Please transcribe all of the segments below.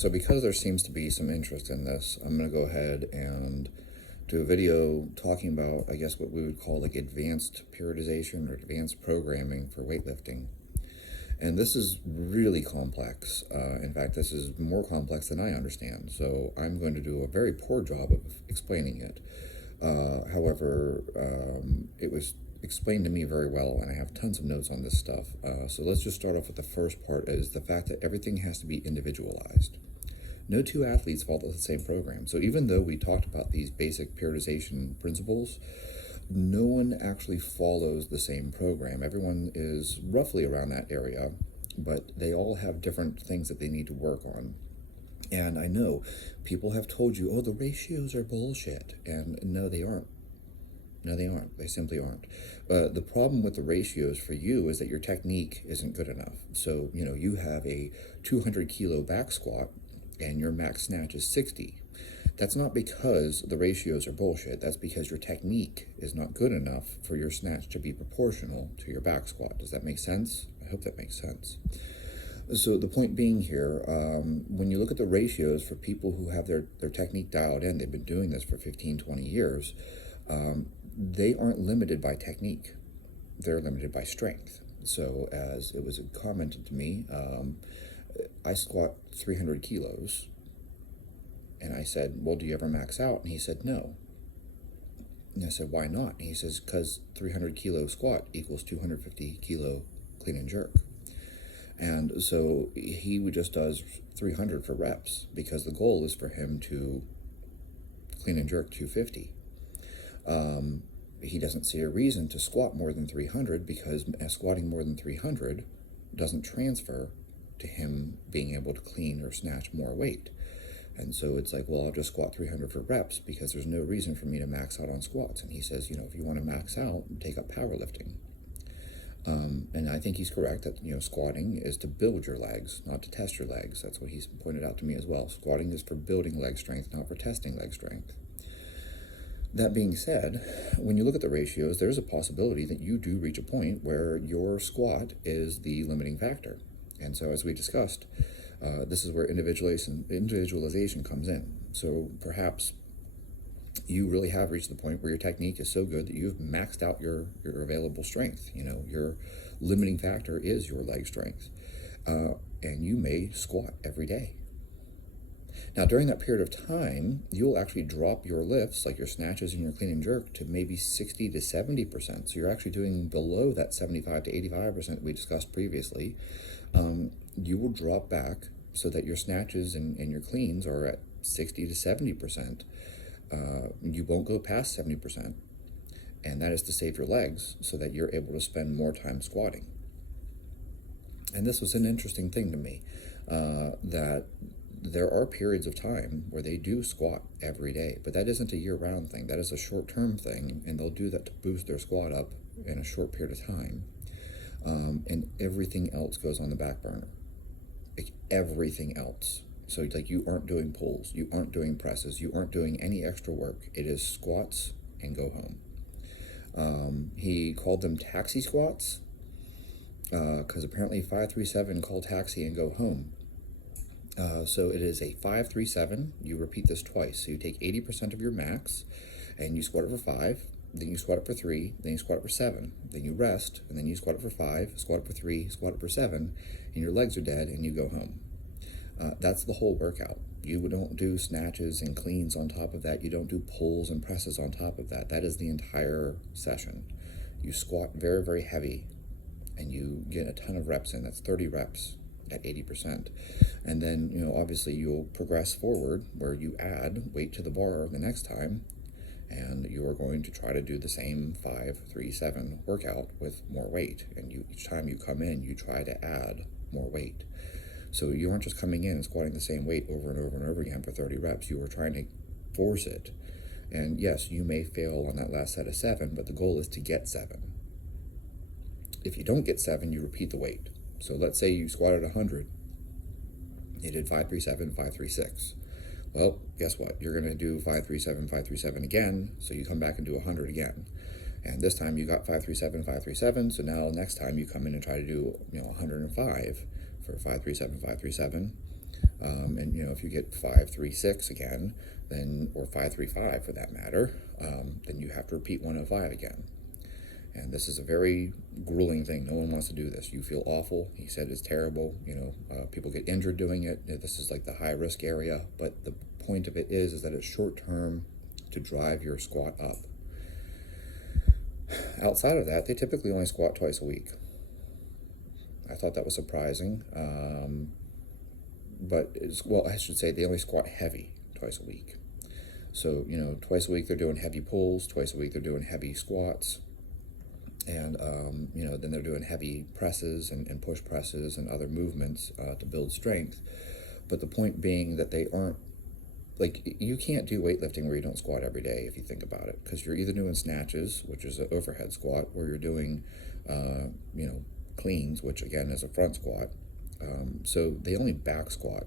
So because there seems to be some interest in this, I'm going to go ahead and do a video talking about, I guess, what we would call like advanced periodization or advanced programming for weightlifting. And this is really complex. In fact, this is more complex than I understand. So I'm going to do a very poor job of explaining it. However, it was explained to me very well, and I have tons of notes on this stuff. So let's just start off with the first part, is the fact that everything has to be individualized. No two athletes follow the same program. So even though we talked about these basic periodization principles, no one actually follows the same program. Everyone is roughly around that area, but they all have different things that they need to work on. And I know people have told you, oh, the ratios are bullshit. And no, they aren't. No, they aren't. They simply aren't. The problem with the ratios for you is that your technique isn't good enough. So, you have a 200 kilo back squat and your max snatch is 60. That's not because the ratios are bullshit. That's because your technique is not good enough for your snatch to be proportional to your back squat. Does that make sense? I hope that makes sense. So the point being here, when you look at the ratios for people who have their technique dialed in, they've been doing this for 15, 20 years, they aren't limited by technique. They're limited by strength. So as it was commented to me, I squat 300 kilos. And I said, well, do you ever max out? And he said, no. And I said, why not? And he says, because 300 kilo squat equals 250 kilo clean and jerk. And so he just does 300 for reps because the goal is for him to clean and jerk 250. He doesn't see a reason to squat more than 300 because squatting more than 300 doesn't transfer to him being able to clean or snatch more weight. And so it's like, well, I'll just squat 300 for reps because there's no reason for me to max out on squats. And he says, if you want to max out, take up powerlifting. And I think he's correct that, squatting is to build your legs, not to test your legs. That's what he's pointed out to me as well. Squatting is for building leg strength, not for testing leg strength. That being said, when you look at the ratios, there's a possibility that you do reach a point where your squat is the limiting factor. And so as we discussed, this is where individualization comes in. So perhaps you really have reached the point where your technique is so good that you've maxed out your available strength. Your limiting factor is your leg strength. And you may squat every day. Now, during that period of time, you'll actually drop your lifts, like your snatches and your clean and jerk, to maybe 60 to 70%. So you're actually doing below that 75 to 85% we discussed previously. You will drop back so that your snatches and your cleans are at 60 to 70%. You won't go past 70%. And that is to save your legs so that you're able to spend more time squatting. And this was an interesting thing to me, that there are periods of time where they do squat every day, but that isn't a year-round thing. That is a short-term thing, and they'll do that to boost their squat up in a short period of time. And everything else goes on the back burner. Like everything else. So like you aren't doing pulls, you aren't doing presses, you aren't doing any extra work. It is squats and go home. He called them taxi squats because apparently 5-3-7 call taxi and go home. So it is a 5-3-7. You repeat this twice. So you take 80% of your max and you squat it for 5, then you squat it for 3, then you squat it for 7, then you rest, and then you squat it for 5, squat it for 3, squat it for 7, and your legs are dead and you go home. That's the whole workout. You don't do snatches and cleans on top of that. You don't do pulls and presses on top of that. That is the entire session. You squat very, very heavy and you get a ton of reps in. That's 30 reps at 80%. And then, obviously you'll progress forward where you add weight to the bar the next time, and you are going to try to do the same 5-3-7 workout with more weight. And each time you come in, you try to add more weight. So you aren't just coming in and squatting the same weight over and over and over again for 30 reps. You are trying to force it. And yes, you may fail on that last set of 7, but the goal is to get 7. If you don't get 7, you repeat the weight. So let's say you squatted 100. You did 5-3-7, 5-3-6. Well, guess what? You're going to do 5-3-7, 5-3-7 again, so you come back and do 100 again. And this time you got 5-3-7, 5-3-7, so now next time you come in and try to do 105 for 5-3-7, 5-3-7. And And, if you get 536 again, then, or 535 for that matter, then you have to repeat 105 again. And this is a very grueling thing. No one wants to do this. You feel awful. He said it's terrible. People get injured doing it. This is like the high risk area. But the point of it is that it's short term to drive your squat up. Outside of that, they typically only squat twice a week. I thought that was surprising. But I should say they only squat heavy twice a week. So, twice a week they're doing heavy pulls. Twice a week they're doing heavy squats. And, then they're doing heavy presses and push presses and other movements to build strength. But the point being that they aren't, you can't do weightlifting where you don't squat every day if you think about it. Because you're either doing snatches, which is an overhead squat, or you're doing, cleans, which again is a front squat. So they only back squat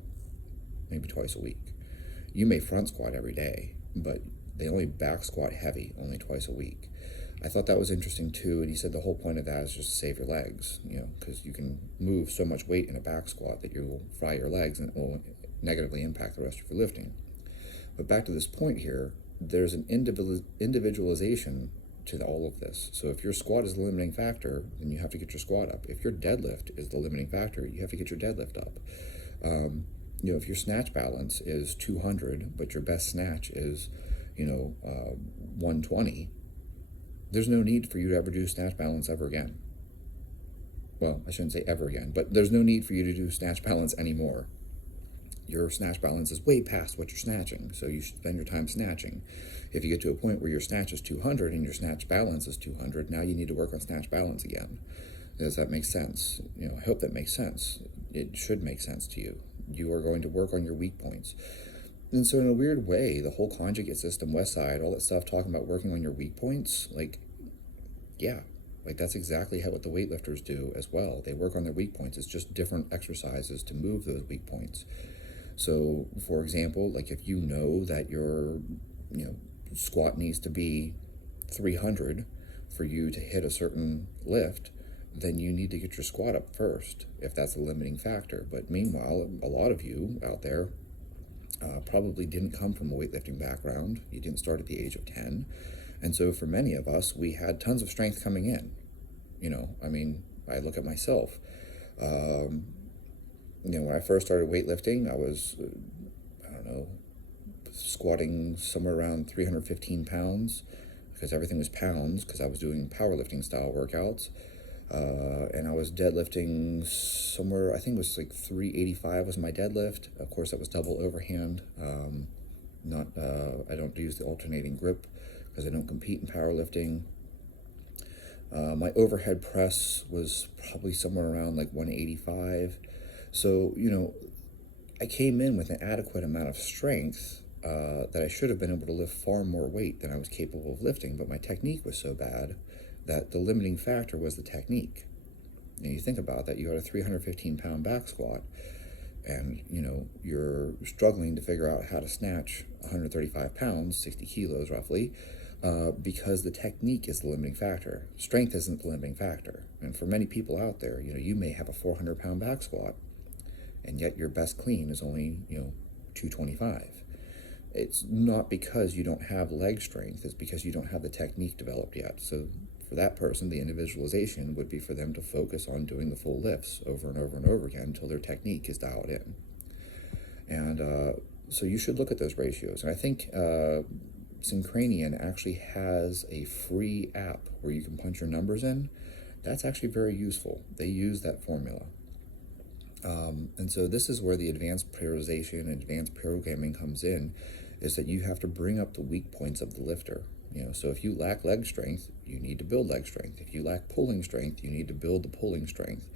maybe twice a week. You may front squat every day, but they only back squat heavy only twice a week. I thought that was interesting too, and he said the whole point of that is just to save your legs, because you can move so much weight in a back squat that you will fry your legs and it will negatively impact the rest of your lifting. But back to this point here, there's an individualization to all of this. So if your squat is the limiting factor, then you have to get your squat up. If your deadlift is the limiting factor, you have to get your deadlift up. If your snatch balance is 200, but your best snatch is, 120, there's no need for you to ever do snatch balance ever again. Well, I shouldn't say ever again, but there's no need for you to do snatch balance anymore. Your snatch balance is way past what you're snatching, so you should spend your time snatching. If you get to a point where your snatch is 200 and your snatch balance is 200, now you need to work on snatch balance again. Does that make sense? I hope that makes sense. It should make sense to you. You are going to work on your weak points. And so in a weird way, the whole conjugate system, West Side, all that stuff talking about working on your weak points, that's exactly what the weightlifters do as well. They work on their weak points. It's just different exercises to move those weak points. So, for example, if you know that your, squat needs to be 300 for you to hit a certain lift, then you need to get your squat up first, if that's a limiting factor. But meanwhile, a lot of you out there probably didn't come from a weightlifting background. You didn't start at the age of 10. And so for many of us, we had tons of strength coming in. I look at myself. When I first started weightlifting, I was, squatting somewhere around 315 pounds, because everything was pounds, because I was doing powerlifting style workouts. And I was deadlifting somewhere, I think it was 385 was my deadlift. Of course, that was double overhand. I don't use the alternating grip because I don't compete in powerlifting. My overhead press was probably somewhere around 185. So, I came in with an adequate amount of strength that I should have been able to lift far more weight than I was capable of lifting, but my technique was so bad that the limiting factor was the technique. And you think about that, you had a 315 pound back squat, and you're struggling to figure out how to snatch 135 pounds, 60 kilos roughly, because the technique is the limiting factor. Strength isn't the limiting factor. And for many people out there, you may have a 400 pound back squat, and yet your best clean is only 225. It's not because you don't have leg strength, it's because you don't have the technique developed yet. So for that person, the individualization would be for them to focus on doing the full lifts over and over and over again until their technique is dialed in. And so you should look at those ratios. And I think Synchranian actually has a free app where you can punch your numbers in. That's actually very useful. They use that formula. And so this is where the advanced periodization and advanced programming comes in, is that you have to bring up the weak points of the lifter. So if you lack leg strength, you need to build leg strength. If you lack pulling strength, you need to build the pulling strength.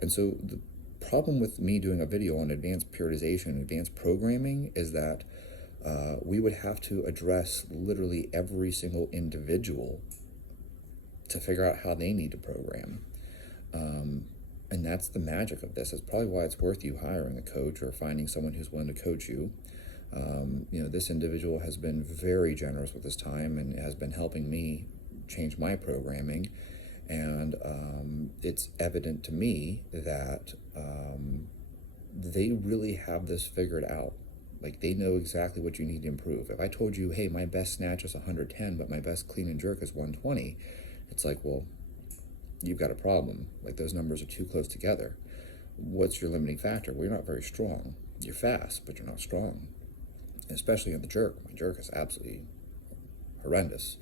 And so the problem with me doing a video on advanced periodization and advanced programming is that we would have to address literally every single individual to figure out how they need to program. And that's the magic of this. It's probably why it's worth you hiring a coach or finding someone who's willing to coach you. This individual has been very generous with his time and has been helping me change my programming. And it's evident to me that, they really have this figured out. Like, they know exactly what you need to improve. If I told you, hey, my best snatch is 110, but my best clean and jerk is 120, it's like, well, you've got a problem. Like, those numbers are too close together. What's your limiting factor? Well, you're not very strong. You're fast, but you're not strong. Especially in the jerk. My jerk is absolutely horrendous.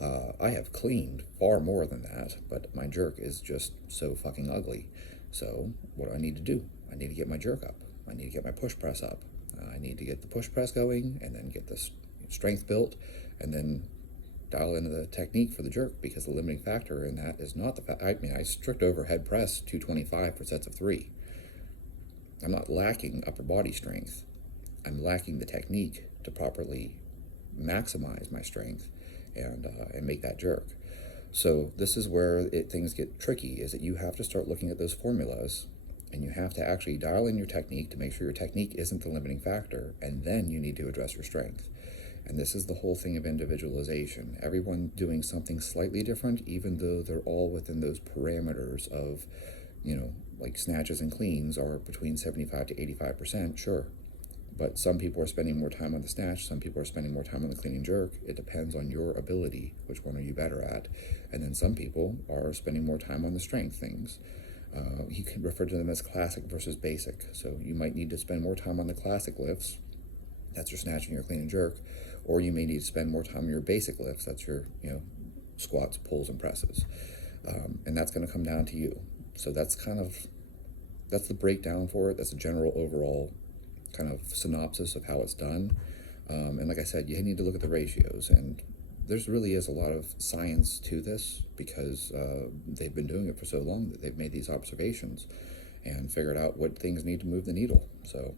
I have cleaned far more than that, but my jerk is just so fucking ugly. So what do I need to do? I need to get my jerk up. I need to get my push press up. I need to get the push press going, and then get the strength built, and then dial into the technique for the jerk, because the limiting factor in that is not the I mean, I strict overhead press 225 for sets of 3. I'm not lacking upper body strength. I'm lacking the technique to properly maximize my strength and make that jerk. So this is where things get tricky, is that you have to start looking at those formulas, and you have to actually dial in your technique to make sure your technique isn't the limiting factor, and then you need to address your strength. And this is the whole thing of individualization. Everyone doing something slightly different, even though they're all within those parameters of, like snatches and cleans are between 75 to 85%, sure. But some people are spending more time on the snatch, some people are spending more time on the clean and jerk. It depends on your ability, which one are you better at. And then some people are spending more time on the strength things. You can refer to them as classic versus basic. So you might need to spend more time on the classic lifts, that's your snatch and your clean and jerk, or you may need to spend more time on your basic lifts, that's your squats, pulls, and presses. And that's going to come down to you. So that's the breakdown for it. That's a general overall kind of synopsis of how it's done. And like I said, you need to look at the ratios, and there's really is a lot of science to this, because they've been doing it for so long that they've made these observations and figured out what things need to move the needle. So